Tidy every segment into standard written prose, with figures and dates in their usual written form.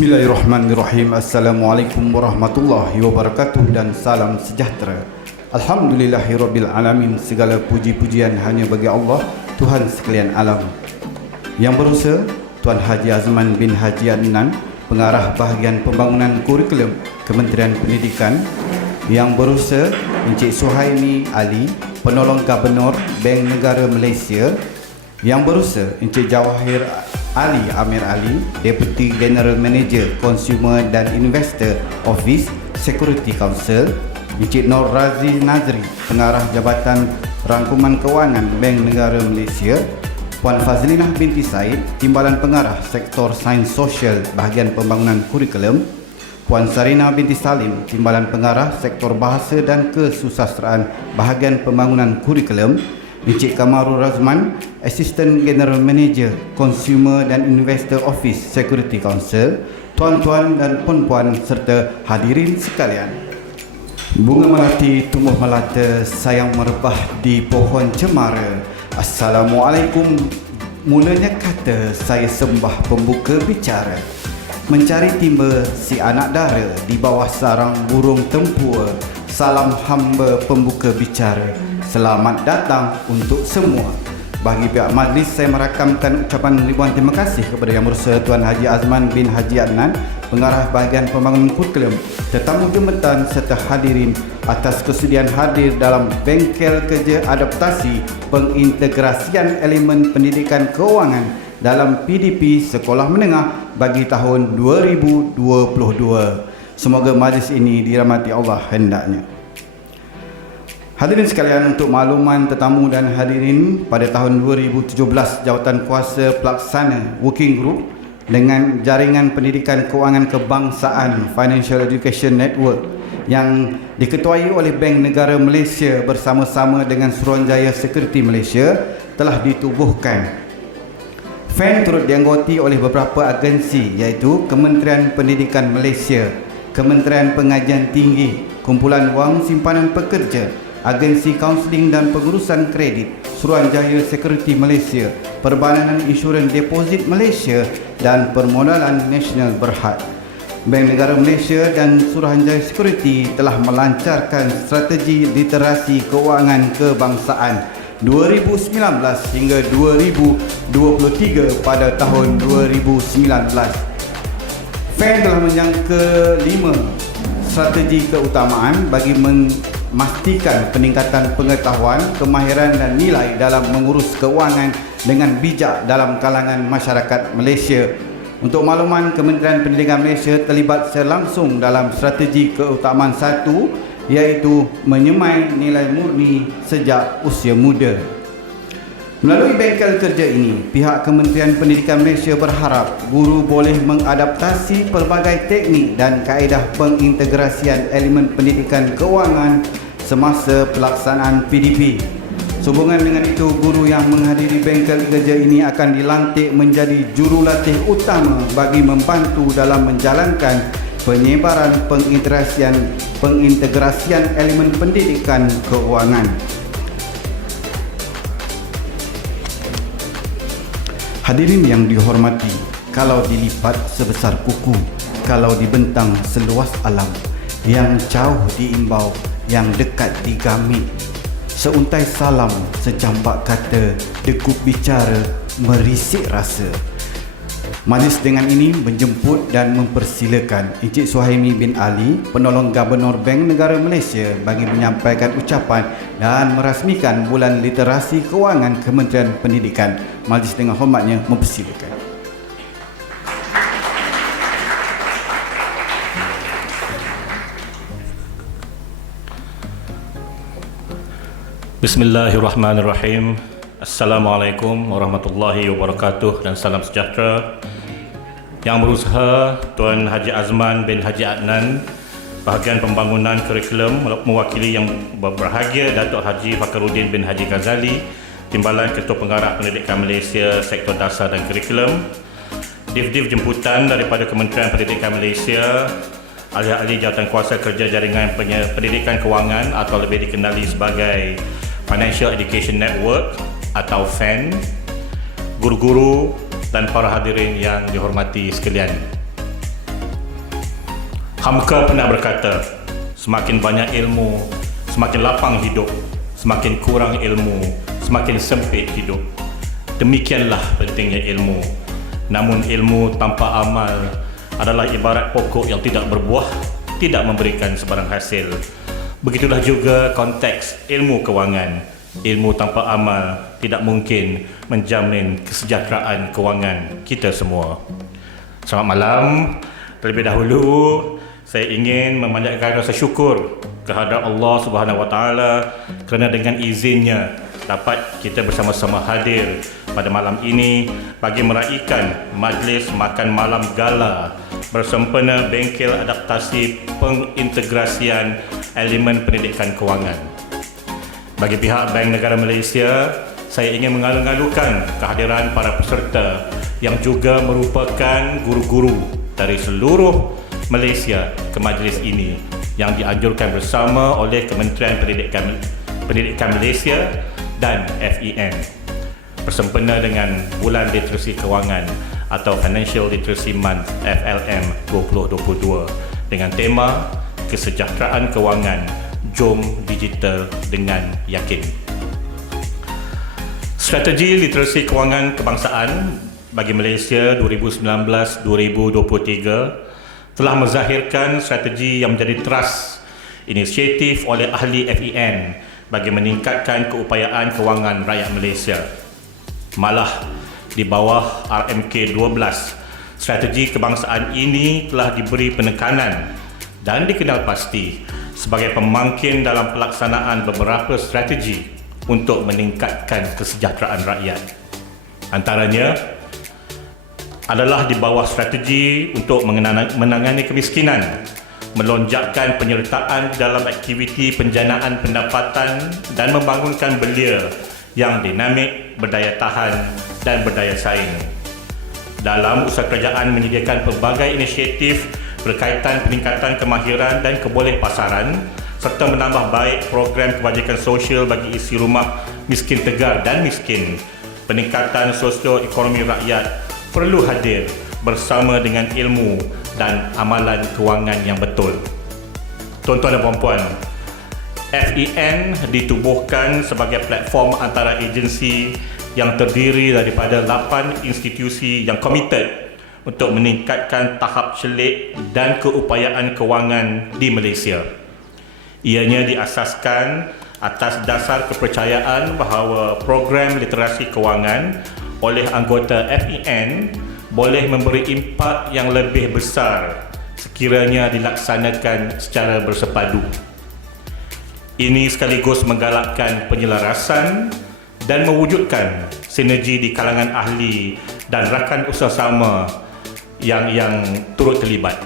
Bismillahirrahmanirrahim. Assalamualaikum warahmatullahi wabarakatuh dan salam sejahtera. Alhamdulillahirabbil alamin. Segala puji-pujian hanya bagi Allah, Tuhan sekalian alam. Yang berusaha Tuan Haji Azman bin Haji Adnan, pengarah bahagian pembangunan kurikulum Kementerian Pendidikan. Yang berusaha Encik Suhaimi Ali, penolong Gubernur Bank Negara Malaysia. Yang berusaha Encik Jawahir Ali Amir Ali, Deputy General Manager Consumer dan Investor Office Security Council. Encik Nur Razi Nazri, pengarah Jabatan Rangkuman Kewangan Bank Negara Malaysia. Puan Fazlinah binti Said, Timbalan Pengarah Sektor Sains Sosial Bahagian Pembangunan Kurikulum. Puan Sarina binti Salim, Timbalan Pengarah Sektor Bahasa dan Kesusasteraan Bahagian Pembangunan Kurikulum. Encik Kamarul Razman, Assistant General Manager Consumer dan Investor Office Security Council. Tuan-tuan dan puan-puan serta hadirin sekalian, bunga melati tumbuh melata, sayang merebah di pohon cemara. Assalamualaikum. Mulanya kata saya sembah pembuka bicara, mencari timba si anak dara di bawah sarang burung tempua. Salam hamba pembuka bicara, selamat datang untuk semua. Bagi pihak majlis, saya merakamkan ucapan ribuan terima kasih kepada Yang Berusaha Tuan Haji Azman bin Haji Adnan, pengarah bahagian pembangunan kurikulum, tetamu jemputan serta hadirin atas kesudian hadir dalam bengkel kerja adaptasi pengintegrasian elemen pendidikan keuangan dalam PDP Sekolah Menengah bagi tahun 2022. Semoga majlis ini dirahmati Allah hendaknya. Hadirin sekalian, untuk makluman tetamu dan hadirin, pada tahun 2017 Jawatan Kuasa Pelaksana Working Group dengan Jaringan Pendidikan Kewangan Kebangsaan Financial Education Network yang diketuai oleh Bank Negara Malaysia bersama-sama dengan Suruhanjaya Security Malaysia telah ditubuhkan. FAN turut dianggoti oleh beberapa agensi iaitu Kementerian Pendidikan Malaysia, Kementerian Pengajian Tinggi, Kumpulan Wang Simpanan Pekerja, Agensi Kaunseling dan Pengurusan Kredit, Suruhanjaya Security Malaysia, Perbanan Insurans Deposit Malaysia dan Permodalan Nasional Berhad. Bank Negara Malaysia dan Suruhanjaya Security telah melancarkan strategi literasi kewangan kebangsaan 2019 hingga 2023 pada tahun 2019. FAN telah menyangka 5 strategi keutamaan bagi memastikan peningkatan pengetahuan, kemahiran dan nilai dalam mengurus kewangan dengan bijak dalam kalangan masyarakat Malaysia. Untuk makluman, Kementerian Pendidikan Malaysia terlibat secara langsung dalam strategi keutamaan 1, iaitu menyemai nilai murni sejak usia muda. Melalui bengkel kerja ini, pihak Kementerian Pendidikan Malaysia berharap guru boleh mengadaptasi pelbagai teknik dan kaedah pengintegrasian elemen pendidikan kewangan semasa pelaksanaan PDP. Sehubungan dengan itu, guru yang menghadiri bengkel kerja ini akan dilantik menjadi jurulatih utama bagi membantu dalam menjalankan penyebaran pengintegrasian elemen pendidikan keuangan. Hadirin yang dihormati, kalau dilipat sebesar kuku, kalau dibentang seluas alam, yang jauh diimbau, yang dekat digamit, seuntai salam, sejambak kata, degup bicara, merisik rasa. Majlis dengan ini menjemput dan mempersilakan Encik Suhaimi bin Ali, penolong Gubernur Bank Negara Malaysia, bagi menyampaikan ucapan dan merasmikan Bulan Literasi Kewangan Kementerian Pendidikan. Majlis dengan hormatnya mempersilakan. Bismillahirrahmanirrahim. Assalamualaikum warahmatullahi wabarakatuh dan salam sejahtera. Yang Berusaha Tuan Haji Azman bin Haji Adnan, bahagian pembangunan kurikulum, mewakili yang berbahagia Datuk Haji Fakhruddin bin Haji Ghazali, Timbalan Ketua Pengarah Pendidikan Malaysia Sektor Dasar dan Kurikulum, Div-Div jemputan daripada Kementerian Pendidikan Malaysia, ahli-ahli jawatan kuasa kerja jaringan pendidikan kewangan atau lebih dikenali sebagai Financial Education Network atau FAN, guru-guru dan para hadirin yang dihormati sekalian. Hamka pernah berkata, semakin banyak ilmu, semakin lapang hidup, semakin kurang ilmu, semakin sempit hidup. Demikianlah pentingnya ilmu. Namun ilmu tanpa amal adalah ibarat pokok yang tidak berbuah, tidak memberikan sebarang hasil. Begitulah juga konteks ilmu kewangan. Ilmu tanpa amal tidak mungkin menjamin kesejahteraan kewangan kita semua. Selamat malam. Terlebih dahulu, saya ingin memanjatkan rasa syukur kehadrat Allah Subhanahu Wa Taala kerana dengan izinnya dapat kita bersama-sama hadir pada malam ini bagi meraihkan majlis makan malam gala bersempena Bengkel Adaptasi Pengintegrasian Elemen Pendidikan Kewangan. Bagi pihak Bank Negara Malaysia, saya ingin mengalu-alukan kehadiran para peserta yang juga merupakan guru-guru dari seluruh Malaysia ke majlis ini yang dianjurkan bersama oleh Kementerian Pendidikan Malaysia dan FEN bersempena dengan Bulan Literasi Kewangan atau Financial Literacy Month FLM 2022 dengan tema Kesejahteraan Kewangan, Jom Digital dengan Yakin. Strategi Literasi Kewangan Kebangsaan bagi Malaysia 2019-2023 telah menzahirkan strategi yang menjadi teras inisiatif oleh ahli FEN bagi meningkatkan keupayaan kewangan rakyat Malaysia. Malah di bawah RMK 12, strategi kebangsaan ini telah diberi penekanan dan dikenal pasti sebagai pemangkin dalam pelaksanaan beberapa strategi untuk meningkatkan kesejahteraan rakyat. Antaranya adalah di bawah strategi untuk menangani kemiskinan, melonjakkan penyertaan dalam aktiviti penjanaan pendapatan dan membangunkan belia yang dinamik, berdaya tahan dan berdaya saing. Dalam usaha kerajaan menyediakan pelbagai inisiatif berkaitan peningkatan kemahiran dan kebolehpasaran serta menambah baik program kebajikan sosial bagi isi rumah miskin tegar dan miskin, peningkatan sosioekonomi rakyat perlu hadir bersama dengan ilmu dan amalan kewangan yang betul. Tuan-tuan dan puan-puan, FEN ditubuhkan sebagai platform antara agensi yang terdiri daripada 8 institusi yang komited untuk meningkatkan tahap celik dan keupayaan kewangan di Malaysia. Ianya diasaskan atas dasar kepercayaan bahawa program literasi kewangan oleh anggota FEN boleh memberi impak yang lebih besar sekiranya dilaksanakan secara bersepadu. Ini sekaligus menggalakkan penyelarasan dan mewujudkan sinergi di kalangan ahli dan rakan usaha sama yang turut terlibat.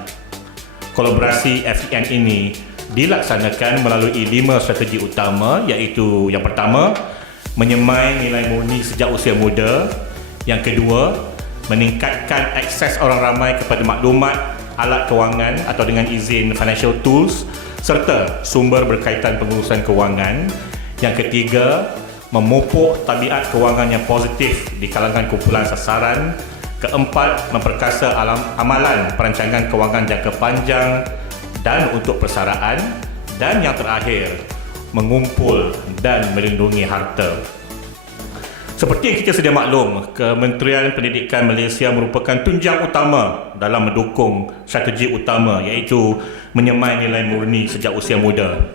Kolaborasi FEN ini dilaksanakan melalui 5 strategi utama, iaitu yang pertama, menyemai nilai murni sejak usia muda. Yang kedua, meningkatkan akses orang ramai kepada maklumat, alat kewangan atau dengan izin financial tools serta sumber berkaitan pengurusan kewangan. Yang ketiga, memupuk tabiat kewangan yang positif di kalangan kumpulan sasaran. Keempat, memperkasa amalan perancangan kewangan jangka panjang dan untuk persaraan. Dan yang terakhir, mengumpul dan melindungi harta. Seperti yang kita sedia maklum, Kementerian Pendidikan Malaysia merupakan tunjang utama dalam mendukung strategi utama, iaitu menyemai nilai murni sejak usia muda.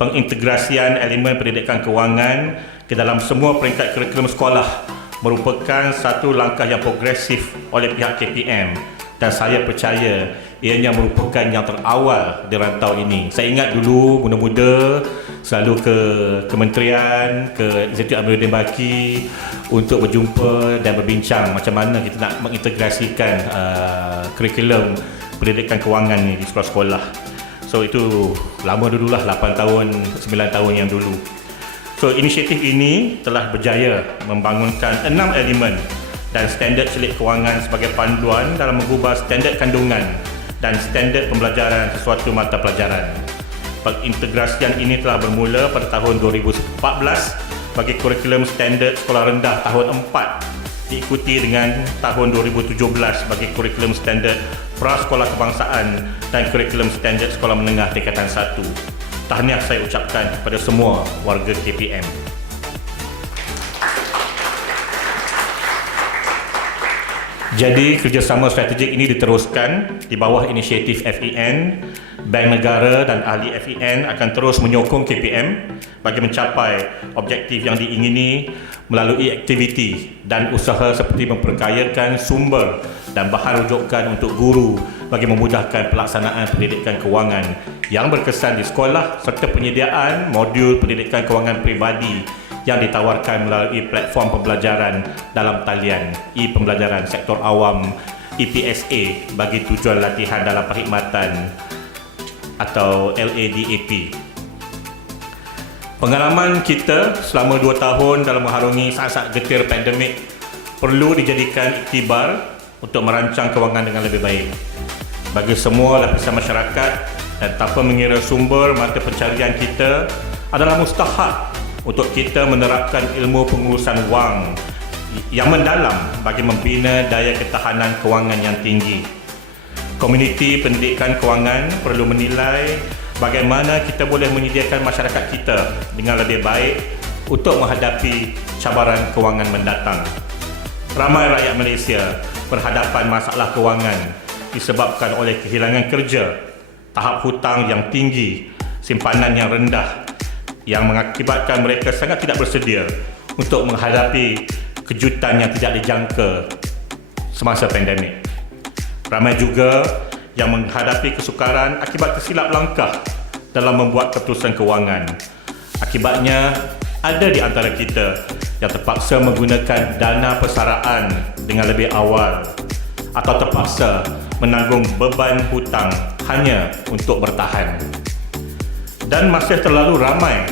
Pengintegrasian elemen pendidikan kewangan ke dalam semua peringkat kurikulum sekolah merupakan satu langkah yang progresif oleh pihak KPM dan saya percaya ianya merupakan yang terawal di rantau ini. Saya ingat dulu muda-muda selalu ke kementerian, ke Institut Amiruddin Baki untuk berjumpa dan berbincang macam mana kita nak mengintegrasikan kurikulum pendidikan kewangan ni di sekolah-sekolah. So itu lama dululah, 8 tahun, 9 tahun yang dulu. So inisiatif ini telah berjaya membangunkan 6 elemen dan standard celik kewangan sebagai panduan dalam mengubah standard kandungan dan standard pembelajaran sesuatu mata pelajaran. Pengintegrasian ini telah bermula pada tahun 2014 bagi kurikulum standard sekolah rendah tahun 4, diikuti dengan tahun 2017 bagi kurikulum standard Prasekolah Kebangsaan dan Kurikulum Standard Sekolah Menengah Tingkatan 1. Tahniah saya ucapkan kepada semua warga KPM. Jadi, kerjasama strategik ini diteruskan di bawah inisiatif FEN. Bank Negara dan ahli FEN akan terus menyokong KPM bagi mencapai objektif yang diingini melalui aktiviti dan usaha seperti memperkayakan sumber dan bahan rujukan untuk guru bagi memudahkan pelaksanaan pendidikan kewangan yang berkesan di sekolah serta penyediaan modul pendidikan kewangan peribadi yang ditawarkan melalui platform pembelajaran dalam talian e-pembelajaran sektor awam EPSA bagi tujuan latihan dalam perkhidmatan atau LADAP. Pengalaman kita selama 2 tahun dalam mengharungi saat-saat getir pandemik perlu dijadikan iktibar untuk merancang kewangan dengan lebih baik bagi semua lapisan masyarakat, dan tanpa mengira sumber mata pencarian kita adalah mustahak untuk kita menerapkan ilmu pengurusan wang yang mendalam bagi membina daya ketahanan kewangan yang tinggi. Komuniti pendidikan kewangan perlu menilai bagaimana kita boleh menyediakan masyarakat kita dengan lebih baik untuk menghadapi cabaran kewangan mendatang. Ramai rakyat Malaysia berhadapan masalah kewangan disebabkan oleh kehilangan kerja, tahap hutang yang tinggi, simpanan yang rendah yang mengakibatkan mereka sangat tidak bersedia untuk menghadapi kejutan yang tidak dijangka semasa pandemik. Ramai juga yang menghadapi kesukaran akibat tersilap langkah dalam membuat keputusan kewangan. Akibatnya, ada di antara kita yang terpaksa menggunakan dana persaraan dengan lebih awal atau terpaksa menanggung beban hutang hanya untuk bertahan. Dan masih terlalu ramai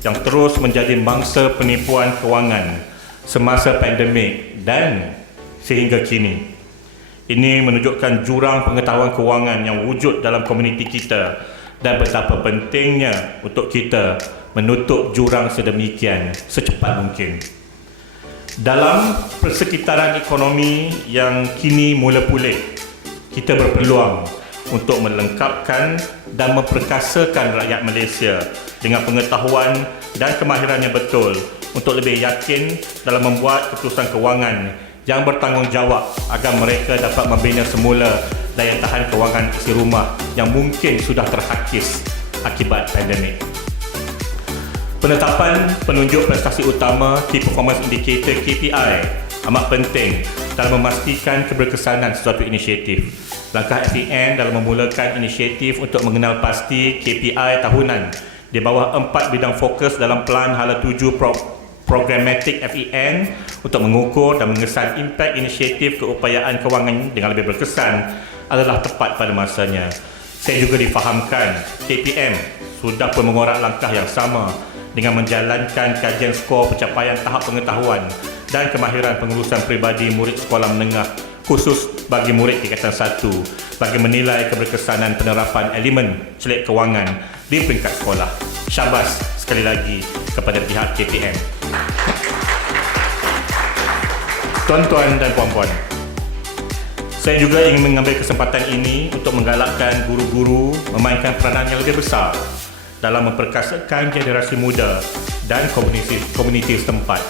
yang terus menjadi mangsa penipuan kewangan semasa pandemik dan sehingga kini. Ini menunjukkan jurang pengetahuan kewangan yang wujud dalam komuniti kita dan betapa pentingnya untuk kita menutup jurang sedemikian secepat mungkin. Dalam persekitaran ekonomi yang kini mula pulih, kita berpeluang untuk melengkapkan dan memperkasakan rakyat Malaysia dengan pengetahuan dan kemahiran yang betul untuk lebih yakin dalam membuat keputusan kewangan yang bertanggungjawab agar mereka dapat membina semula daya tahan kewangan isi rumah yang mungkin sudah terhakis akibat pandemik. Penetapan penunjuk prestasi utama Key Performance Indicator KPI amat penting dalam memastikan keberkesanan sesuatu inisiatif. Langkah FEN dalam memulakan inisiatif untuk mengenal pasti KPI tahunan di bawah 4 bidang fokus dalam Pelan Hala 7 Programatik FEN untuk mengukur dan mengesan impak inisiatif keupayaan kewangan dengan lebih berkesan adalah tepat pada masanya. Saya juga difahamkan KPM sudah pun mengorak langkah yang sama dengan menjalankan kajian skor pencapaian tahap pengetahuan dan kemahiran pengurusan peribadi murid sekolah menengah khusus bagi murid tingkatan 1 bagi menilai keberkesanan penerapan elemen celik kewangan di peringkat sekolah. Syabas sekali lagi kepada pihak KPM. Tuan-tuan dan puan-puan, saya juga ingin mengambil kesempatan ini untuk menggalakkan guru-guru memainkan peranan yang lebih besar dalam memperkasakan generasi muda dan komuniti setempat.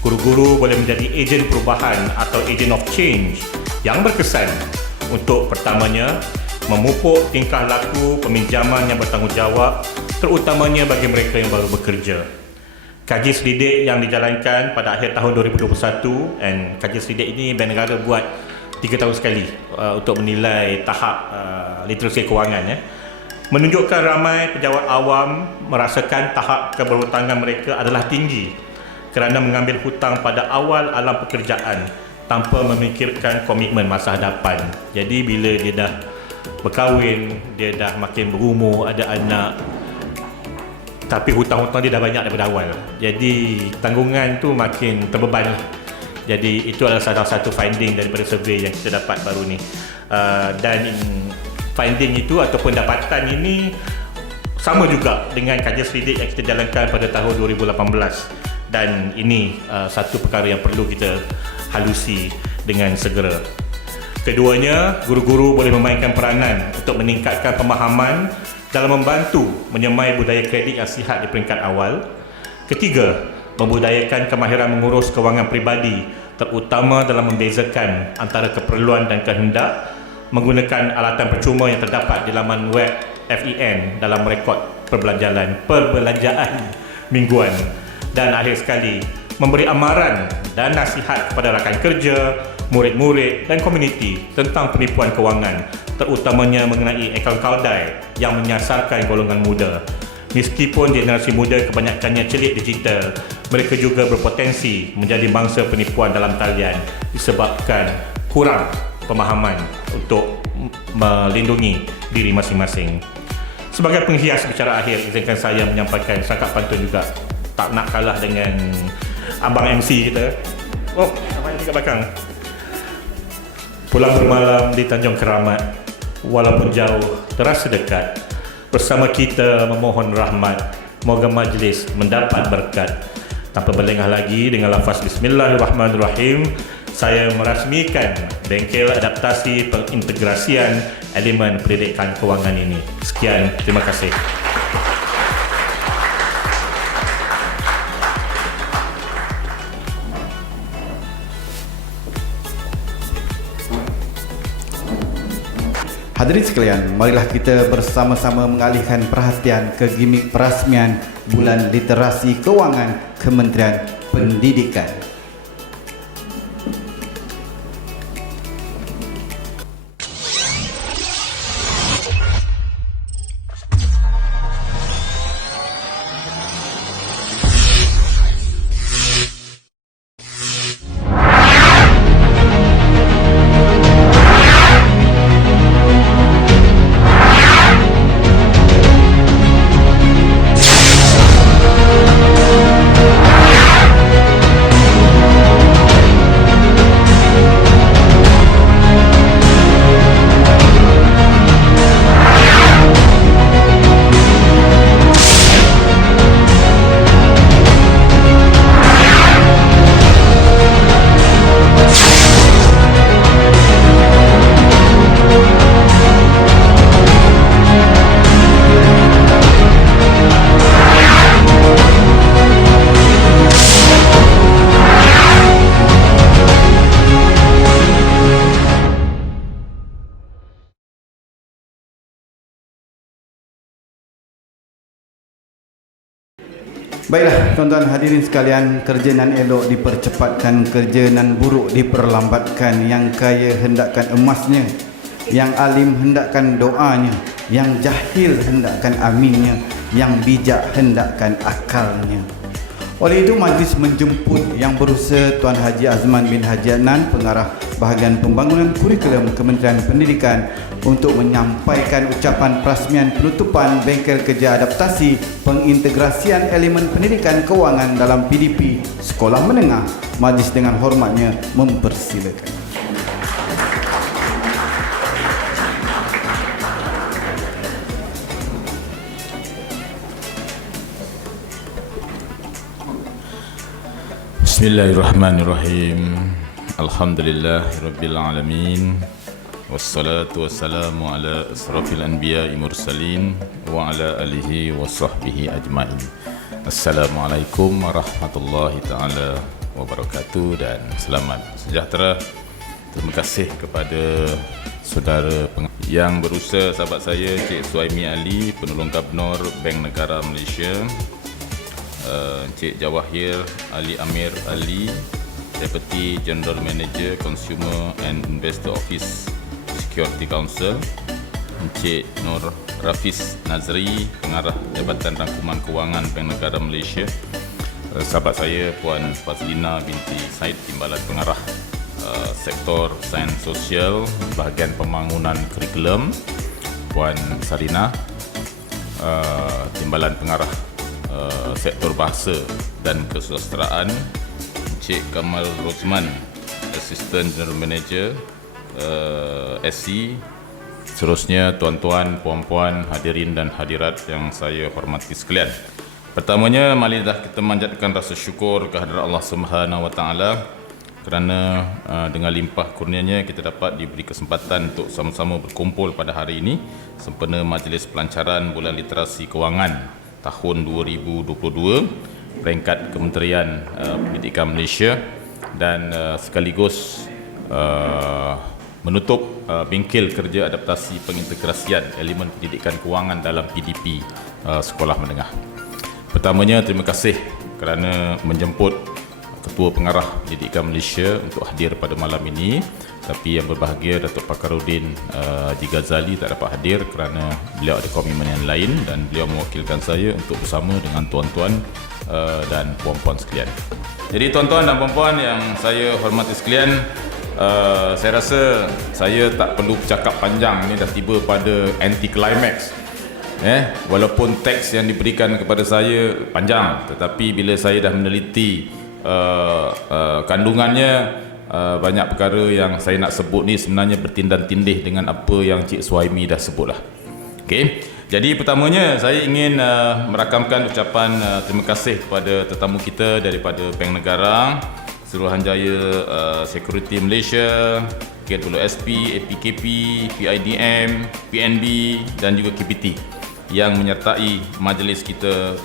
Guru-guru boleh menjadi ejen perubahan atau agent of change yang berkesan untuk pertamanya memupuk tingkah laku peminjaman yang bertanggungjawab, terutamanya bagi mereka yang baru bekerja. Kaji selidik yang dijalankan pada akhir tahun 2021, dan kaji selidik ini Bank Negara buat 3 tahun sekali untuk menilai tahap literasi kewangan, menunjukkan ramai pejabat awam merasakan tahap keberhutangan mereka adalah tinggi kerana mengambil hutang pada awal alam pekerjaan tanpa memikirkan komitmen masa hadapan. Jadi bila dia dah berkahwin, dia dah makin berumur, ada anak, tapi hutang-hutang dia dah banyak daripada awal. Jadi tanggungan tu makin terbeban. Jadi itu adalah salah satu finding daripada survey yang kita dapat baru ni. Dan finding itu ataupun dapatan ini sama juga dengan kajian selidik yang kita jalankan pada tahun 2018. Dan ini satu perkara yang perlu kita halusi dengan segera. Keduanya, guru-guru boleh memainkan peranan untuk meningkatkan pemahaman dalam membantu menyemai budaya kredit yang sihat di peringkat awal. Ketiga, membudayakan kemahiran mengurus kewangan peribadi, terutama dalam membezakan antara keperluan dan kehendak menggunakan alatan percuma yang terdapat di laman web FEN dalam rekod perbelanjaan mingguan. Dan akhir sekali, memberi amaran dan nasihat kepada rakan kerja, murid-murid dan komuniti tentang penipuan kewangan, terutamanya mengenai akaun kaudai yang menyasarkan golongan muda. Meskipun generasi muda kebanyakannya celik digital, mereka juga berpotensi menjadi mangsa penipuan dalam talian disebabkan kurang pemahaman untuk melindungi diri masing-masing. Sebagai penghias bicara akhir, izinkan saya menyampaikan sangka pantun juga. Tak nak kalah dengan abang MC kita. Oh, abang MC kat belakang. Pulang bermalam di Tanjung Keramat, walaupun jauh terasa dekat. Bersama kita memohon rahmat, moga majlis mendapat berkat. Tanpa berlengah lagi, dengan lafaz Bismillahirrahmanirrahim, saya merasmikan bengkel adaptasi pengintegrasian elemen pendidikan kewangan ini. Sekian, terima kasih. Hadirin sekalian, marilah kita bersama-sama mengalihkan perhatian ke gimik perasmian Bulan Literasi Kewangan Kementerian Pendidikan. Baiklah, tuan-tuan hadirin sekalian, kerja nan elok dipercepatkan, kerja nan buruk diperlambatkan. Yang kaya hendakkan emasnya, yang alim hendakkan doanya, yang jahil hendakkan aminnya, yang bijak hendakkan akalnya. Oleh itu, majlis menjemput Yang Berusaha Tuan Haji Azman bin Haji Adnan, Pengarah Bahagian Pembangunan Kurikulum Kementerian Pendidikan, untuk menyampaikan ucapan perasmian penutupan Bengkel Kerja Adaptasi Pengintegrasian Elemen Pendidikan Kewangan dalam PDP Sekolah Menengah. Majlis dengan hormatnya mempersilakan. Bismillahirrahmanirrahim. Alhamdulillahirabbil alamin. Wassalatu wassalamu ala asrafil anbiya'i mursalin wa ala alihi wa sahbihi ajmain. Assalamualaikum warahmatullahi taala wabarakatuh dan selamat sejahtera. Terima kasih kepada saudara Yang Berusaha sahabat saya Cik Suhaimi Ali, Penolong Gubernur Bank Negara Malaysia, Encik Jawahir Ali Amir Ali, Deputy General Manager Consumer and Investor Office Security Council, Encik Nur Rafiz Nazri, Pengarah Jabatan Rangkuman Kewangan Bank Negara Malaysia, sahabat saya Puan Fazlina binti Said, Timbalan Pengarah Sektor Sains Sosial Bahagian Pembangunan Kurikulum, Puan Sarina, Timbalan Pengarah Sektor Bahasa dan Kesusasteraan, Encik Kamal Rosman, Assistant General Manager SC. Seterusnya tuan-tuan, puan-puan, hadirin dan hadirat yang saya hormati sekalian. Pertamanya, marilah kita manjatkan rasa syukur kehadirat Allah Subhanahu Wa Taala kerana dengan limpah kurnianya kita dapat diberi kesempatan untuk sama-sama berkumpul pada hari ini sempena Majlis Pelancaran Bulan Literasi Kewangan tahun 2022 peringkat Kementerian Pendidikan Malaysia dan sekaligus menutup bingkil kerja adaptasi pengintegrasian elemen pendidikan kewangan dalam PDP sekolah menengah. Pertamanya, terima kasih kerana menjemput Ketua Pengarah Pendidikan Malaysia untuk hadir pada malam ini. Tapi yang berbahagia Datuk Fakhruddin Haji Ghazali tak dapat hadir kerana beliau ada komitmen yang lain dan beliau mewakilkan saya untuk bersama dengan tuan-tuan dan puan-puan sekalian. Jadi tuan-tuan dan puan-puan yang saya hormati sekalian, saya rasa saya tak perlu bercakap panjang, ini dah tiba pada anti-climax. Walaupun teks yang diberikan kepada saya panjang, tetapi bila saya dah meneliti kandungannya, banyak perkara yang saya nak sebut ni sebenarnya bertindan tindih dengan apa yang Cik Suhaimi dah sebutlah. Okey. Jadi pertamanya saya ingin merakamkan ucapan terima kasih kepada tetamu kita daripada Bank Negara, Suruhanjaya Security Malaysia, KWSP, APKP, PIDM, PNB dan juga KPT yang menyertai majlis kita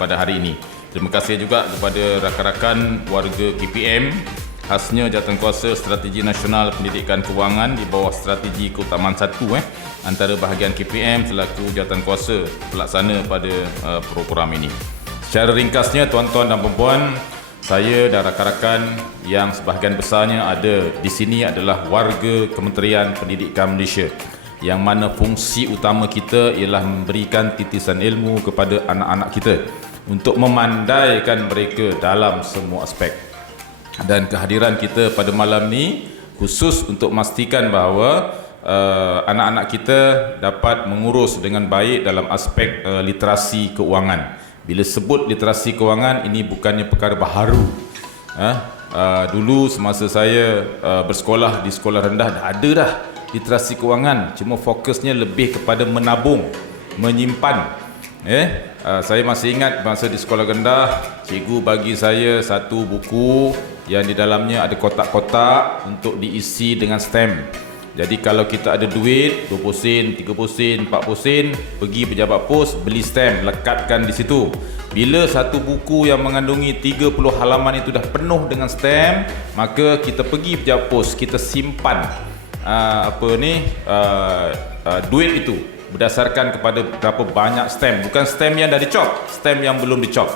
pada hari ini. Terima kasih juga kepada rakan-rakan warga KPM, khasnya Jawatankuasa Strategi Nasional Pendidikan Kewangan di bawah Strategi Keutamaan 1 antara bahagian KPM selaku Jawatankuasa pelaksana pada program ini. Secara ringkasnya tuan-tuan dan puan-puan, saya dan rakan-rakan yang sebahagian besarnya ada di sini adalah warga Kementerian Pendidikan Malaysia, yang mana fungsi utama kita ialah memberikan titisan ilmu kepada anak-anak kita untuk memandaikan mereka dalam semua aspek. Dan kehadiran kita pada malam ni khusus untuk memastikan bahawa anak-anak kita dapat mengurus dengan baik dalam aspek literasi keuangan. Bila sebut literasi kewangan, ini bukannya perkara baharu. Dulu semasa saya bersekolah di sekolah rendah dah ada dah literasi kewangan, cuma fokusnya lebih kepada menabung, menyimpan. Saya masih ingat masa di sekolah rendah, cikgu bagi saya satu buku yang di dalamnya ada kotak-kotak untuk diisi dengan stem. Jadi kalau kita ada duit 20 sen, 30 sen, 40 sen, pergi pejabat pos beli stem, lekatkan di situ. Bila satu buku yang mengandungi 30 halaman itu dah penuh dengan stem, maka kita pergi pejabat pos, kita simpan duit itu berdasarkan kepada berapa banyak stem. Bukan stem yang dah dicop, stem yang belum dicop.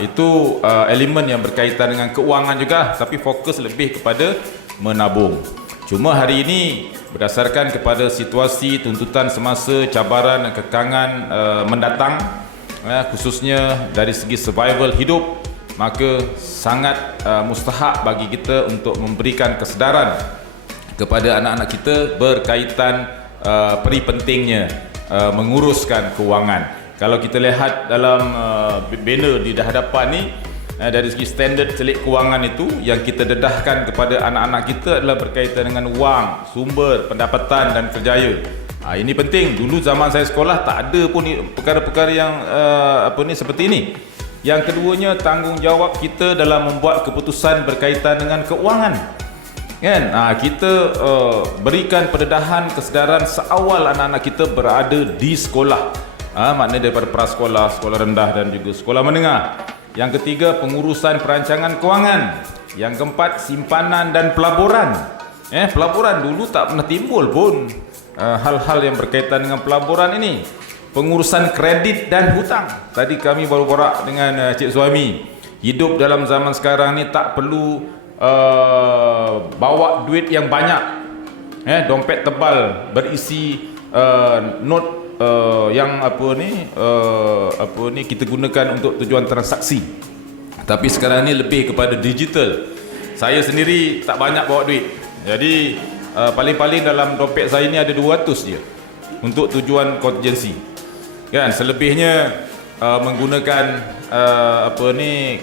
Itu elemen yang berkaitan dengan keuangan juga, tapi fokus lebih kepada menabung. Cuma hari ini berdasarkan kepada situasi tuntutan semasa, cabaran dan kekangan mendatang, khususnya dari segi survival hidup, maka sangat mustahak bagi kita untuk memberikan kesedaran kepada anak-anak kita berkaitan peri pentingnya menguruskan keuangan. Kalau kita lihat dalam banner di hadapan ni, dari segi standard selit kewangan itu yang kita dedahkan kepada anak-anak kita adalah berkaitan dengan wang, sumber, pendapatan dan kerjaya. Ini penting. Dulu zaman saya sekolah tak ada pun perkara-perkara yang seperti ini. Yang keduanya, tanggungjawab kita dalam membuat keputusan berkaitan dengan keuangan. Kan? Kita berikan pendedahan kesedaran seawal anak-anak kita berada di sekolah. Maknanya daripada prasekolah, sekolah rendah dan juga sekolah menengah. Yang ketiga, pengurusan perancangan kewangan. Yang keempat, simpanan dan pelaburan. Pelaburan dulu tak pernah timbul pun hal-hal yang berkaitan dengan pelaburan ini. Pengurusan kredit dan hutang. Tadi kami baru borak dengan Cik Suhaimi. Hidup dalam zaman sekarang ni tak perlu bawa duit yang banyak. Dompet tebal berisi note yang kita gunakan untuk tujuan transaksi. Tapi sekarang ni lebih kepada digital. Saya sendiri tak banyak bawa duit. Jadi paling-paling dalam dompet saya ni ada 200 je untuk tujuan kontingensi. Kan, selebihnya menggunakan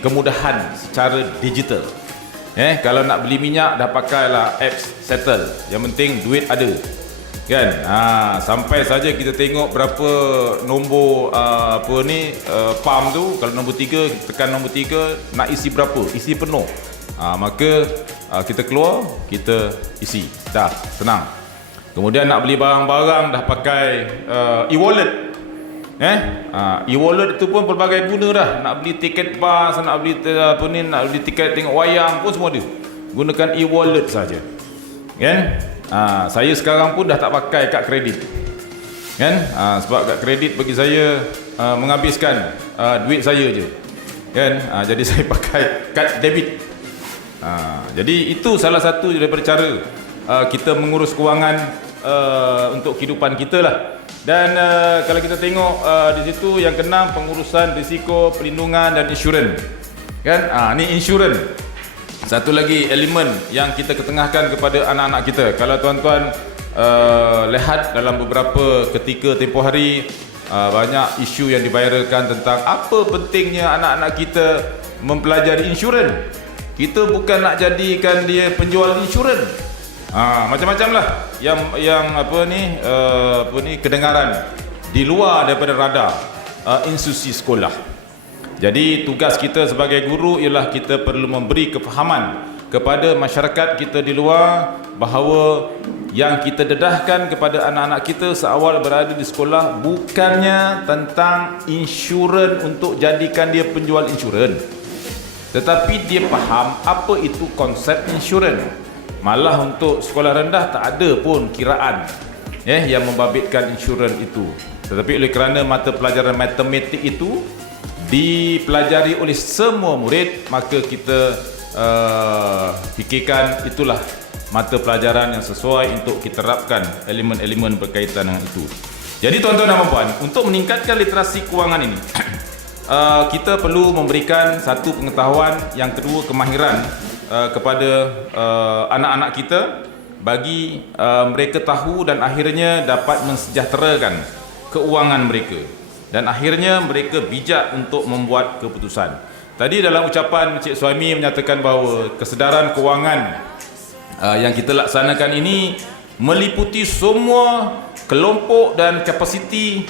kemudahan secara digital. Kalau nak beli minyak dah pakailah apps settle. Yang penting duit ada. Kan? Sampai saja kita tengok berapa nombor pam tu. Kalau nombor 3, tekan nombor 3, nak isi berapa? Isi penuh. Maka kita keluar, kita isi. Dah, senang. Kemudian nak beli barang-barang dah pakai e-wallet. E-wallet itu pun pelbagai guna dah. Nak beli tiket bas, nak beli nak beli tiket tengok wayang pun semua ada. Gunakan e-wallet saja. Kan? Saya sekarang pun dah tak pakai kad kredit. Kan? Sebab kad kredit bagi saya menghabiskan duit saya je. Kan? Jadi saya pakai kad debit. Jadi itu salah satu daripada cara kita mengurus kewangan untuk kehidupan kita lah. Dan kalau kita tengok di situ yang keenam, pengurusan risiko, perlindungan dan insurans. Kan? Ni insurans. Satu lagi elemen yang kita ketengahkan kepada anak-anak kita. Kalau tuan-tuan lihat dalam beberapa ketika tempoh hari, banyak isu yang diviralkan tentang apa pentingnya anak-anak kita mempelajari insurans. Kita bukan nak jadikan dia penjual insurans. Macam-macam lah yang apa ni kedengaran di luar daripada radar institusi sekolah. Jadi tugas kita sebagai guru ialah kita perlu memberi kefahaman kepada masyarakat kita di luar bahawa yang kita dedahkan kepada anak-anak kita seawal berada di sekolah bukannya tentang insurans untuk jadikan dia penjual insurans, tetapi dia faham apa itu konsep insurans. Malah untuk sekolah rendah tak ada pun kiraan yang membabitkan insurans itu. Tetapi oleh kerana mata pelajaran matematik itu dipelajari oleh semua murid, maka kita fikirkan itulah mata pelajaran yang sesuai untuk kita terapkan elemen-elemen berkaitan dengan itu. Jadi tuan-tuan dan puan, untuk meningkatkan literasi kewangan ini, kita perlu memberikan satu pengetahuan, yang kedua kemahiran kepada anak-anak kita bagi mereka tahu dan akhirnya dapat mensejahterakan keuangan mereka dan akhirnya mereka bijak untuk membuat keputusan. Tadi dalam ucapan Encik Suhaimi menyatakan bahawa kesedaran kewangan yang kita laksanakan ini meliputi semua kelompok dan kapasiti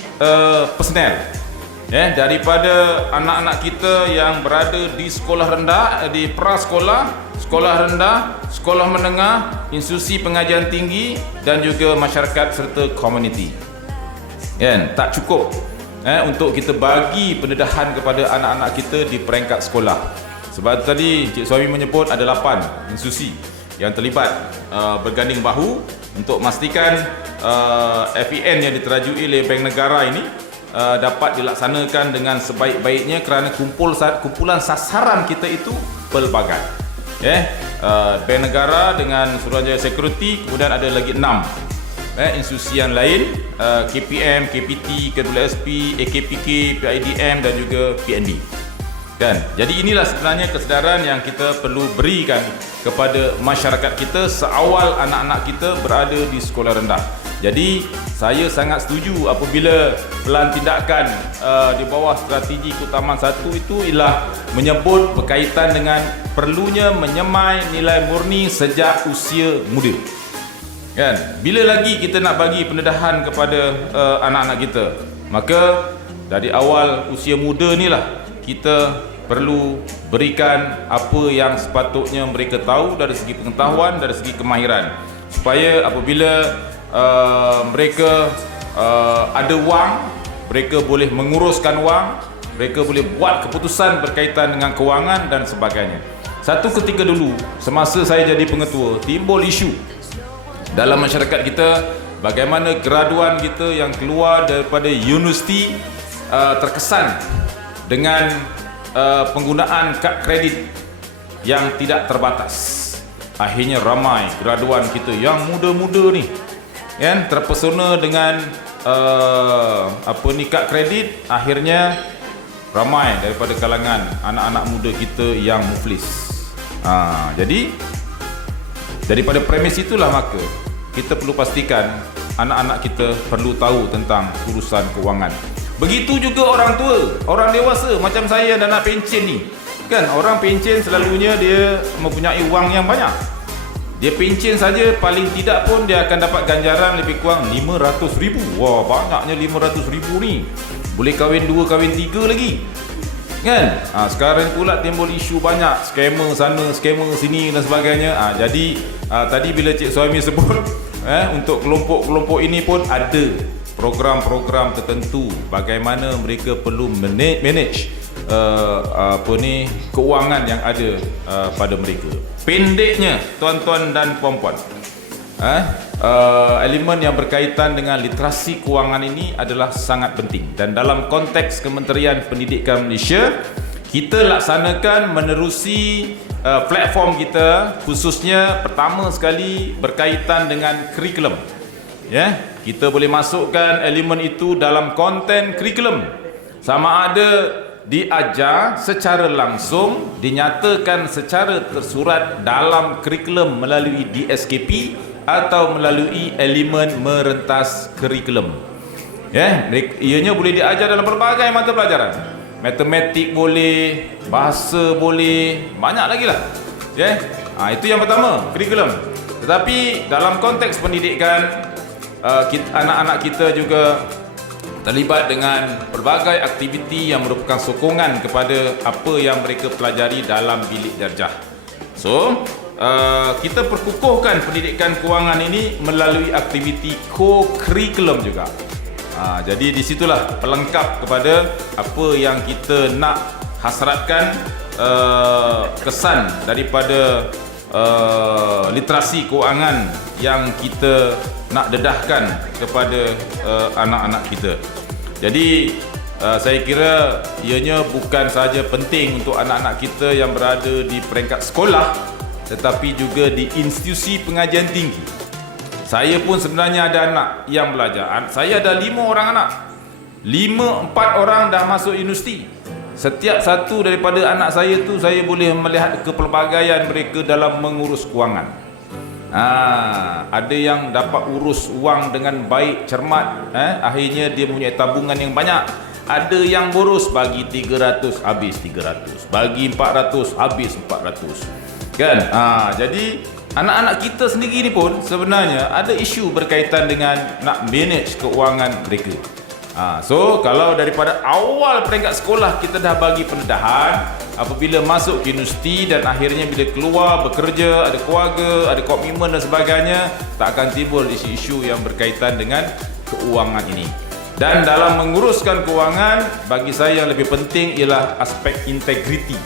personel. Daripada anak-anak kita yang berada di sekolah rendah, di prasekolah, sekolah rendah, sekolah menengah, institusi pengajian tinggi dan juga masyarakat serta komuniti. Tak cukup untuk kita bagi pendedahan kepada anak-anak kita di peringkat sekolah. Sebab tadi Encik Suhaimi menyebut ada 8 institusi yang terlibat berganding bahu untuk memastikan FEN yang diterajui oleh Bank Negara ini dapat dilaksanakan dengan sebaik-baiknya, kerana kumpulan sasaran kita itu pelbagai. Bank Negara dengan Suruhanjaya Security, kemudian ada lagi 6 institusi yang lain, KPM, KPT, KWSP, AKPK, PIDM dan juga PND. Jadi inilah sebenarnya kesedaran yang kita perlu berikan kepada masyarakat kita seawal anak-anak kita berada di sekolah rendah. Jadi saya sangat setuju apabila pelan tindakan di bawah strategi keutamaan 1 itu ialah menyebut berkaitan dengan perlunya menyemai nilai murni sejak usia muda. Bila lagi kita nak bagi pendedahan kepada anak-anak kita, maka dari awal usia muda ni lah kita perlu berikan apa yang sepatutnya mereka tahu dari segi pengetahuan, dari segi kemahiran, supaya apabila mereka ada wang, mereka boleh menguruskan wang, mereka boleh buat keputusan berkaitan dengan kewangan dan sebagainya. Satu ketika dulu, semasa saya jadi pengetua, timbul isu dalam masyarakat kita bagaimana graduan kita yang keluar daripada universiti terkesan dengan penggunaan kad kredit yang tidak terbatas. Akhirnya ramai graduan kita yang muda-muda ni terpesona dengan kad kredit. Akhirnya ramai daripada kalangan anak-anak muda kita yang muflis. Jadi daripada premis itulah maka kita perlu pastikan anak-anak kita perlu tahu tentang urusan kewangan. Begitu juga orang tua, orang dewasa macam saya dan anak pencen ni. Orang pencen selalunya dia mempunyai wang yang banyak. Dia pencen saja paling tidak pun dia akan dapat ganjaran lebih kurang 500,000. Wah, banyaknya 500,000 ni. Boleh kahwin 2, kahwin 3 lagi. Kan? Sekarang pula timbul isu banyak, skamer sana, skamer sini dan sebagainya. Jadi tadi bila Cik Suhaimi sebut untuk kelompok-kelompok ini pun ada program-program tertentu bagaimana mereka perlu manage keuangan yang ada pada mereka. Pendeknya, tuan-tuan dan puan-puan, elemen yang berkaitan dengan literasi kewangan ini adalah sangat penting, dan dalam konteks Kementerian Pendidikan Malaysia kita laksanakan menerusi platform kita, khususnya pertama sekali berkaitan dengan kurikulum. Kita boleh masukkan elemen itu dalam konten kurikulum, sama ada diajar secara langsung, dinyatakan secara tersurat dalam kurikulum melalui DSKP atau melalui elemen merentas kurikulum. Ianya boleh diajar dalam berbagai mata pelajaran. Matematik boleh, bahasa boleh, banyak lagi lah. Itu yang pertama, kurikulum. Tetapi dalam konteks pendidikan, anak-anak kita juga terlibat dengan pelbagai aktiviti yang merupakan sokongan kepada apa yang mereka pelajari dalam bilik darjah. So, kita perkukuhkan pendidikan kewangan ini melalui aktiviti co-curriculum juga. Jadi di situlah pelengkap kepada apa yang kita nak hasratkan, kesan daripada literasi kewangan yang kita nak dedahkan kepada anak-anak kita. Jadi saya kira ianya bukan sahaja penting untuk anak-anak kita yang berada di peringkat sekolah, tetapi juga di institusi pengajian tinggi. Saya pun sebenarnya ada anak yang belajar. Saya ada 5 orang anak. 4 orang dah masuk universiti. Setiap satu daripada anak saya tu, saya boleh melihat kepelbagaian mereka dalam mengurus kewangan. Ada yang dapat urus wang dengan baik, cermat. Akhirnya dia mempunyai tabungan yang banyak. Ada yang boros, bagi 300 habis 300, bagi 400 habis 400. Kan? Jadi anak-anak kita sendiri ni pun sebenarnya ada isu berkaitan dengan nak manage keuangan mereka. So kalau daripada awal peringkat sekolah kita dah bagi pendedahan, apabila masuk ke universiti dan akhirnya bila keluar bekerja, ada keluarga, ada komitmen dan sebagainya, tak akan timbul isu-isu yang berkaitan dengan keuangan ini. Dan dalam menguruskan keuangan, bagi saya yang lebih penting ialah aspek integriti.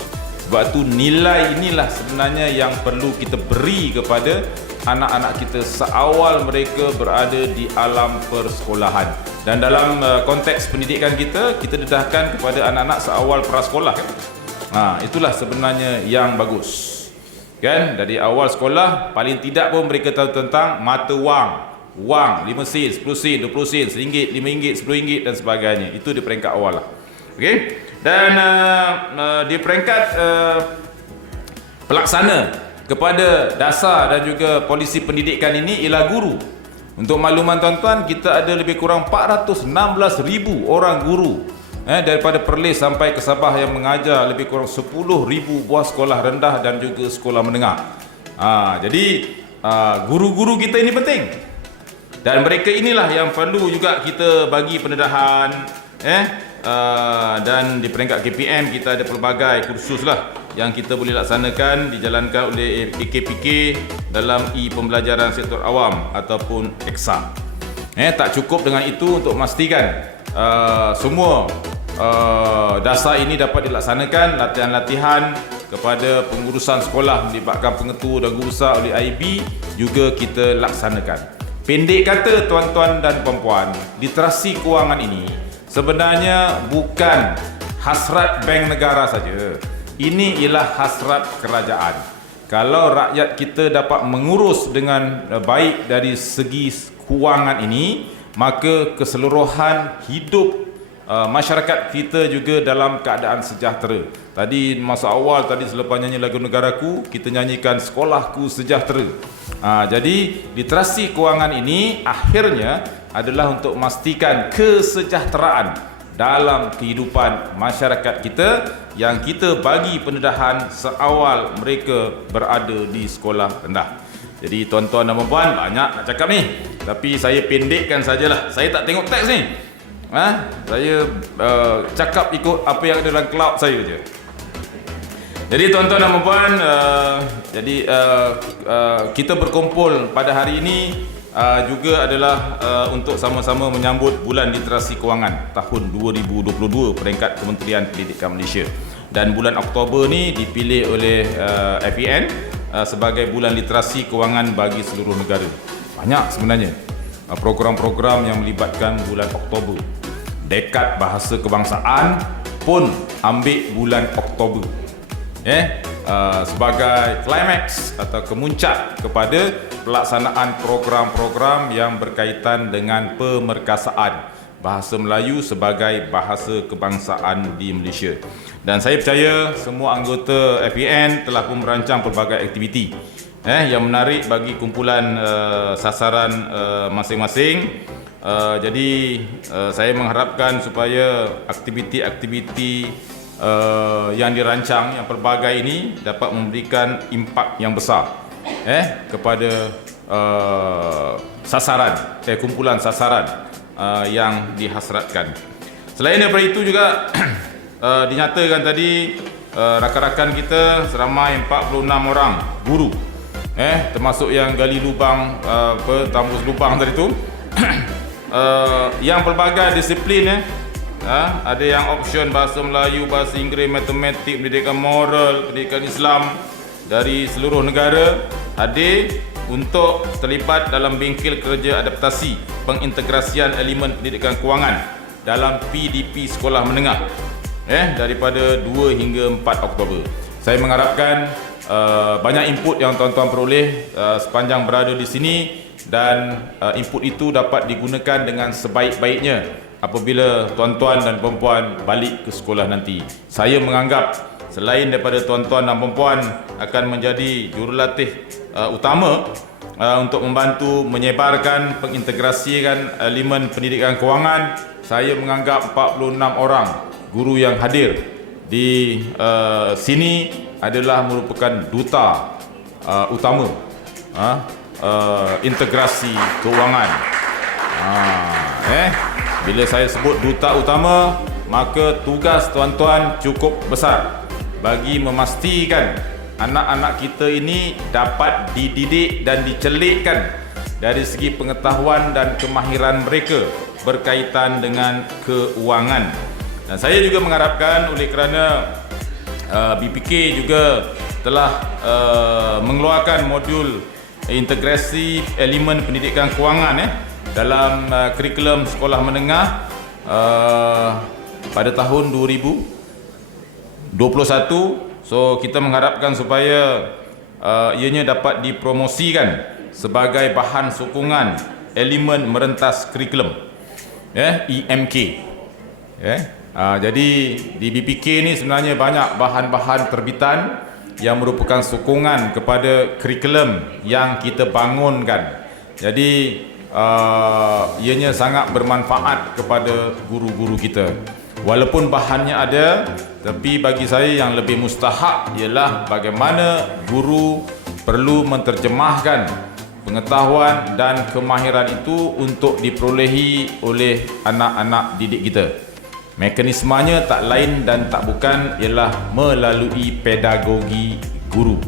Sebab tu nilai inilah sebenarnya yang perlu kita beri kepada anak-anak kita seawal mereka berada di alam persekolahan. Dan dalam konteks pendidikan kita dedahkan kepada anak-anak seawal prasekolah kan. Itulah sebenarnya yang bagus. Kan? Dari awal sekolah paling tidak pun mereka tahu tentang mata wang. Wang 5 sen, 10 sen, 20 sen, RM1, RM5, RM10 dan sebagainya. Itu di peringkat awal lah. Okey. Dan di peringkat pelaksana kepada dasar dan juga polisi pendidikan ini ialah guru. Untuk makluman tuan-tuan, kita ada lebih kurang 416,000 orang guru daripada Perlis sampai ke Sabah yang mengajar lebih kurang 10,000 buah sekolah rendah dan juga sekolah menengah. Jadi guru-guru kita ini penting. Dan mereka inilah yang perlu juga kita bagi pendedahan. Dan di peringkat KPM kita ada pelbagai kursus lah yang kita boleh laksanakan, dijalankan oleh PKPK dalam pembelajaran sektor awam ataupun EXA. Tak cukup dengan itu untuk memastikan semua dasar ini dapat dilaksanakan. Latihan-latihan kepada pengurusan sekolah melibatkan pengetua dan guru besar oleh IB juga kita laksanakan. Pendek kata tuan-tuan dan puan-puan, literasi kewangan ini sebenarnya bukan hasrat bank negara saja. Ini ialah hasrat kerajaan. Kalau rakyat kita dapat mengurus dengan baik dari segi kewangan ini, maka keseluruhan hidup masyarakat kita juga dalam keadaan sejahtera. Tadi masa awal tadi selepas nyanyi lagu negaraku, kita nyanyikan sekolahku sejahtera. Jadi literasi kewangan ini akhirnya adalah untuk memastikan kesejahteraan dalam kehidupan masyarakat kita yang kita bagi pendedahan seawal mereka berada di sekolah rendah. Jadi tuan-tuan dan puan-puan, banyak nak cakap ni, tapi saya pendekkan sajalah. Saya tak tengok teks ni. Saya cakap ikut apa yang ada dalam cloud saya je. Jadi tuan-tuan dan puan, kita berkumpul pada hari ini juga adalah untuk sama-sama menyambut Bulan Literasi Kewangan tahun 2022 peringkat Kementerian Pendidikan Malaysia. Dan bulan Oktober ni dipilih oleh FEN sebagai Bulan Literasi Kewangan bagi seluruh negara. Banyak sebenarnya program-program yang melibatkan bulan Oktober. Dekad Bahasa Kebangsaan pun ambil bulan Oktober. Sebagai klimaks atau kemuncak kepada pelaksanaan program-program yang berkaitan dengan pemerkasaan bahasa Melayu sebagai bahasa kebangsaan di Malaysia. Dan saya percaya semua anggota FEN telah pun merancang pelbagai aktiviti yang menarik bagi kumpulan sasaran masing-masing. Jadi saya mengharapkan supaya aktiviti-aktiviti yang dirancang yang pelbagai ini dapat memberikan impak yang besar kepada sasaran, kumpulan sasaran yang dihasratkan. Selain daripada itu juga dinyatakan tadi rakan-rakan kita seramai 46 orang guru, termasuk yang gali lubang, tambus lubang tadi tu, yang pelbagai disiplin, ada yang option bahasa Melayu, bahasa Inggeris, matematik, pendidikan moral, pendidikan Islam dari seluruh negara hadir untuk terlibat dalam bengkel kerja adaptasi pengintegrasian elemen pendidikan kewangan dalam PDP sekolah menengah daripada 2 hingga 4 Oktober. Saya mengharapkan banyak input yang tuan-tuan peroleh sepanjang berada di sini, dan input itu dapat digunakan dengan sebaik-baiknya apabila tuan-tuan dan perempuan balik ke sekolah nanti. Saya menganggap selain daripada tuan-tuan dan perempuan akan menjadi jurulatih utama untuk membantu menyebarkan, pengintegrasikan elemen pendidikan kewangan, saya menganggap 46 orang guru yang hadir di sini adalah merupakan duta utama integrasi kewangan. Bila saya sebut duta utama, maka tugas tuan-tuan cukup besar bagi memastikan anak-anak kita ini dapat dididik dan dicelikkan dari segi pengetahuan dan kemahiran mereka berkaitan dengan keuangan. Dan saya juga mengharapkan, oleh kerana BPK juga telah mengeluarkan modul integrasi elemen pendidikan kewangan dalam kurikulum sekolah menengah pada tahun 2021. So kita mengharapkan supaya ianya dapat dipromosikan sebagai bahan sokongan elemen merentas kurikulum, EMK. Jadi di BPK ni sebenarnya banyak bahan-bahan terbitan yang merupakan sokongan kepada kurikulum yang kita bangunkan. Jadi ianya sangat bermanfaat kepada guru-guru kita. Walaupun bahannya ada, tapi bagi saya yang lebih mustahak ialah bagaimana guru perlu menterjemahkan pengetahuan dan kemahiran itu untuk diperolehi oleh anak-anak didik kita. Mekanismenya tak lain dan tak bukan ialah melalui pedagogi guru.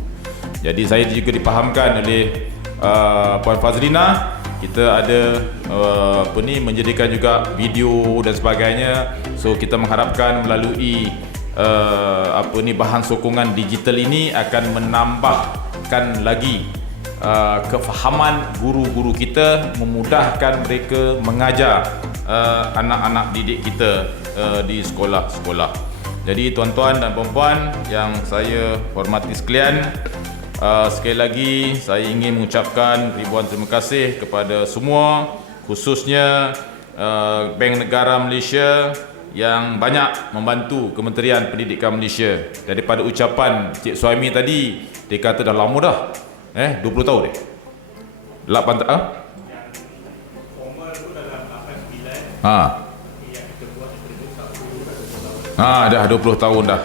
Jadi saya juga dipahamkan oleh Puan Fazlina, kita ada menjadikan juga video dan sebagainya. So kita mengharapkan melalui bahan sokongan digital ini akan menambahkan lagi kefahaman guru-guru kita, memudahkan mereka mengajar anak-anak didik kita di sekolah-sekolah. Jadi tuan-tuan dan puan-puan yang saya hormati sekalian, sekali lagi saya ingin mengucapkan ribuan terima kasih kepada semua, khususnya Bank Negara Malaysia yang banyak membantu Kementerian Pendidikan Malaysia. Daripada ucapan Cik Suhaimi tadi, dia kata dah lama dah, 20 tahun 8 tahun. Formal tu dalam 89. Dah 20 tahun dah.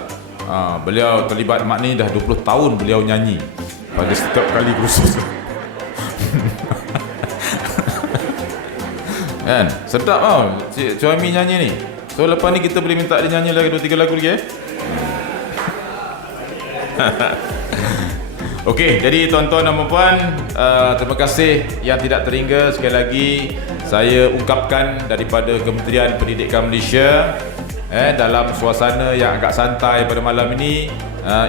Beliau terlibat mak ni dah 20 tahun beliau nyanyi pada setiap kali kursus. Kan? Sedap tau Cik Suami nyanyi ni. So lepas ni kita boleh minta dia nyanyi lagi 2-3 lagu lagi Okey, jadi tuan-tuan dan puan, terima kasih yang tidak terhingga. Sekali lagi saya ungkapkan daripada Kementerian Pendidikan Malaysia dalam suasana yang agak santai pada malam ini.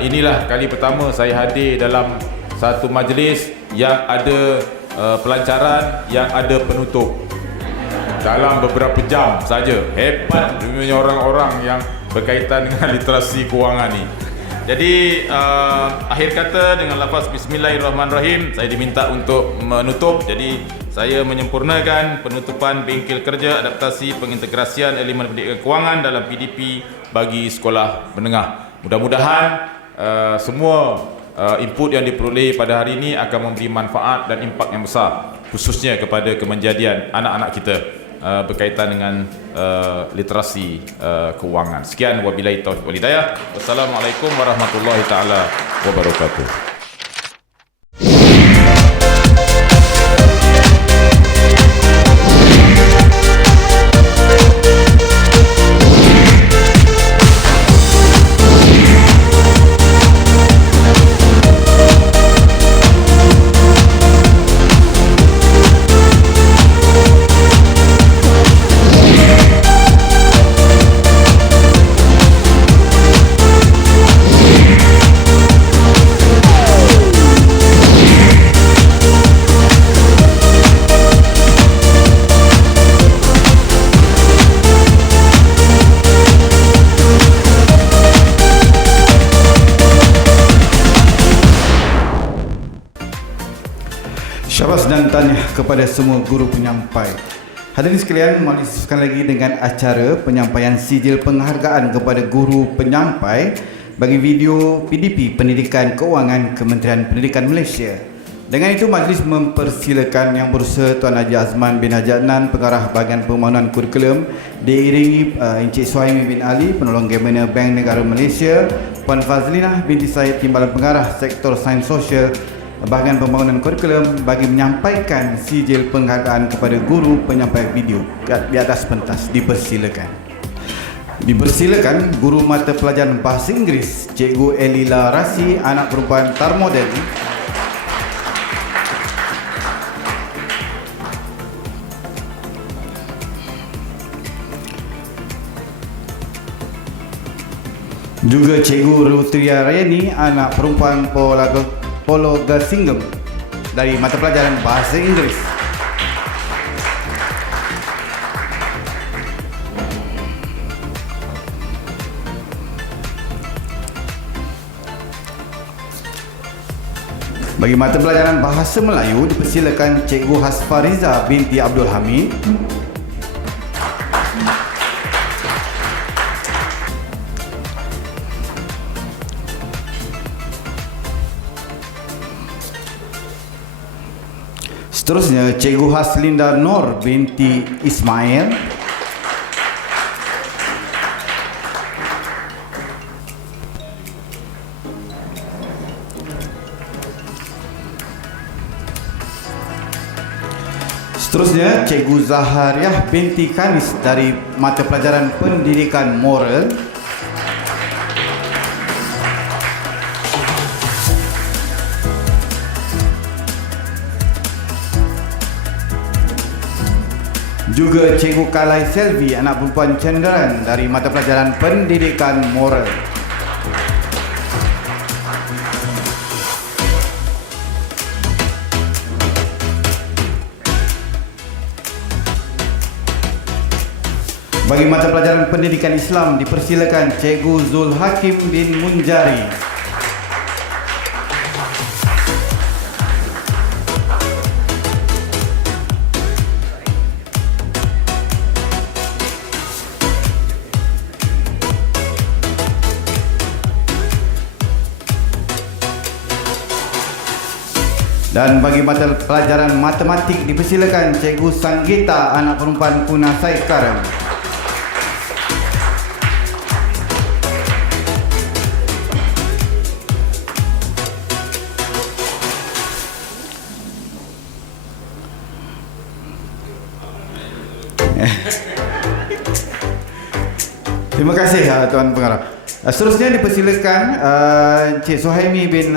Inilah kali pertama saya hadir dalam satu majlis yang ada pelancaran, yang ada penutup dalam beberapa jam saja. Hebat dunia orang-orang yang berkaitan dengan literasi kewangan ni. Jadi akhir kata dengan lafaz Bismillahirrahmanirrahim, saya diminta untuk menutup. Jadi saya menyempurnakan penutupan bengkel kerja adaptasi pengintegrasian elemen pendidikan kewangan dalam PDP bagi sekolah menengah. Mudah-mudahan semua input yang diperoleh pada hari ini akan memberi manfaat dan impak yang besar, khususnya kepada kemenjadian anak-anak kita berkaitan dengan literasi kewangan. Sekian, wabillahi taufiq wal hidayah. Wassalamualaikum warahmatullahi taala wabarakatuh. Syabas dan tahniah kepada semua guru penyampai. Hadirin sekalian, mari disusulkan lagi dengan acara penyampaian sijil penghargaan kepada guru penyampai bagi video PDP Pendidikan Keuangan Kementerian Pendidikan Malaysia. Dengan itu, majlis mempersilakan Yang Berusaha Tuan Haji Azman bin Haji Adnan, Pengarah Bahagian Pembangunan Kurikulum, diiringi Encik Suhaimi bin Ali, Penolong Gabenor Bank Negara Malaysia, Puan Fazlinah binti Syed, Timbalan Pengarah Sektor Sains Sosial Bahagian Pembangunan Kurikulum, bagi menyampaikan sijil penghargaan kepada guru penyampai video. Di atas pentas dipersilakan. Dipersilakan guru mata pelajaran Bahasa Inggeris Cikgu Elila Rasi, anak perempuan Tarmodel. Juga Cikgu Rutria Rayani, anak perempuan Polo Gasinggem dari mata pelajaran Bahasa Inggeris. Bagi mata pelajaran Bahasa Melayu, dipersilakan Cikgu Hasfariza binti Abdul Hamid. Seterusnya, Cikgu Haslinda Nur binti Ismail. Seterusnya, Cikgu Zahariah binti Kanis dari mata pelajaran Pendidikan Moral. Juga Cikgu Kalai Selvi, anak perempuan Cenderan dari mata pelajaran Pendidikan Moral. Bagi mata pelajaran Pendidikan Islam, dipersilakan Cikgu Zul Hakim bin Munjari. Dan bagi mata pelajaran matematik, dipersilakan Cikgu Sanggita, anak perempuan Punasai Karam. Terima kasih Tuan Pengarah. Seterusnya dipersilakan Cik Suhaimi bin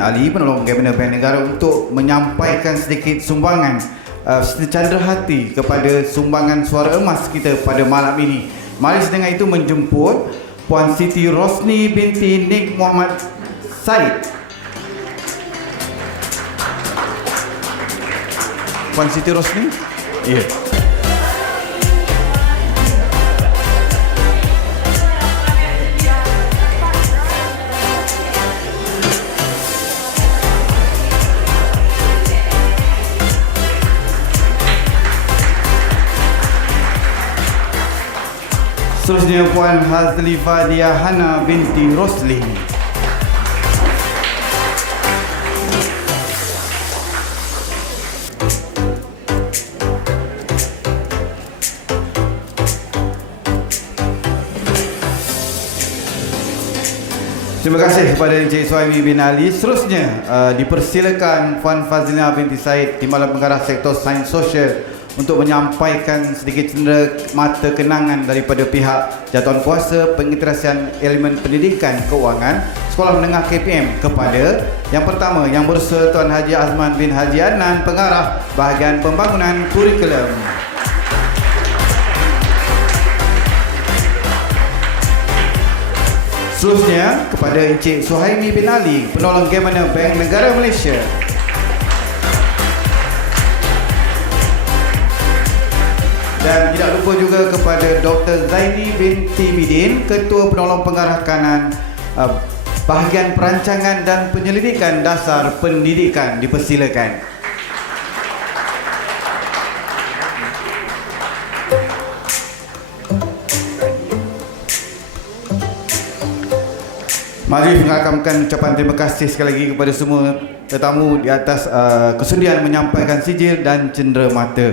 Ali, penolong Kabinet Bank Negara, untuk menyampaikan sedikit sumbangan secara hati kepada sumbangan suara emas kita pada malam ini. Mari dengan itu menjemput Puan Siti Rosni binti Nik Muhammad Said. Puan Siti Rosni? Ya. Seterusnya Puan Hazlifah Diahana binti Rosli. Terima kasih kepada Encik Suhaimi bin Ali. Seterusnya dipersilakan Puan Fazlina binti Said, Timbalan Pengarah Sektor Sains Sosial, untuk menyampaikan sedikit cendera mata kenangan daripada pihak Jatuan Kuasa Pengintegrasian Elemen Pendidikan Keuangan Sekolah Menengah KPM kepada yang pertama, Yang Bersa Tuan Haji Azman bin Haji Adnan, Pengarah Bahagian Pembangunan Kurikulum. Seterusnya kepada Encik Suhaimi bin Ali, Penolong Governor Bank Negara Malaysia. Dan tidak lupa juga kepada Dr. Zaini binti Bidin, Ketua Penolong Pengarah Kanan Bahagian Perancangan dan Penyelidikan Dasar Pendidikan. Dipersilakan. Mari mengakamkan ucapan terima kasih sekali lagi kepada semua tetamu di atas kesudian menyampaikan sijil dan cendera mata.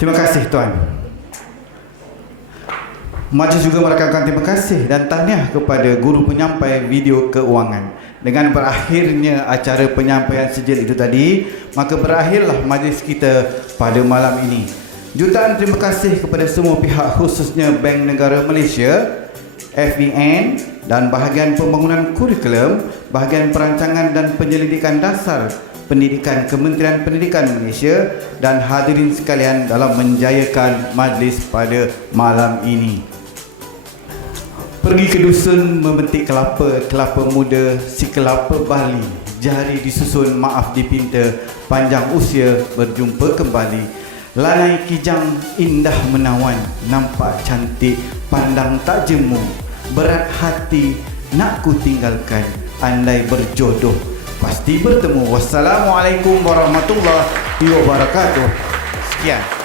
Terima kasih Tuan. Majlis juga merakamkan terima kasih dan tahniah kepada guru penyampai video keuangan. Dengan berakhirnya acara penyampaian sijil itu tadi, maka berakhirlah majlis kita pada malam ini. Jutaan terima kasih kepada semua pihak, khususnya Bank Negara Malaysia, FBN dan Bahagian Pembangunan Kurikulum, Bahagian Perancangan dan Penyelidikan Dasar Pendidikan Kementerian Pendidikan Malaysia, dan hadirin sekalian dalam menjayakan majlis pada malam ini. Pergi ke dusun memetik kelapa muda, si kelapa Bali, jari disusun maaf dipinta, panjang usia berjumpa kembali. Lanai kijang indah menawan, nampak cantik, pandang tak jemu, berat hati nak ku tinggalkan, andai berjodoh pasti bertemu. Wassalamualaikum warahmatullahi wabarakatuh. Sekian.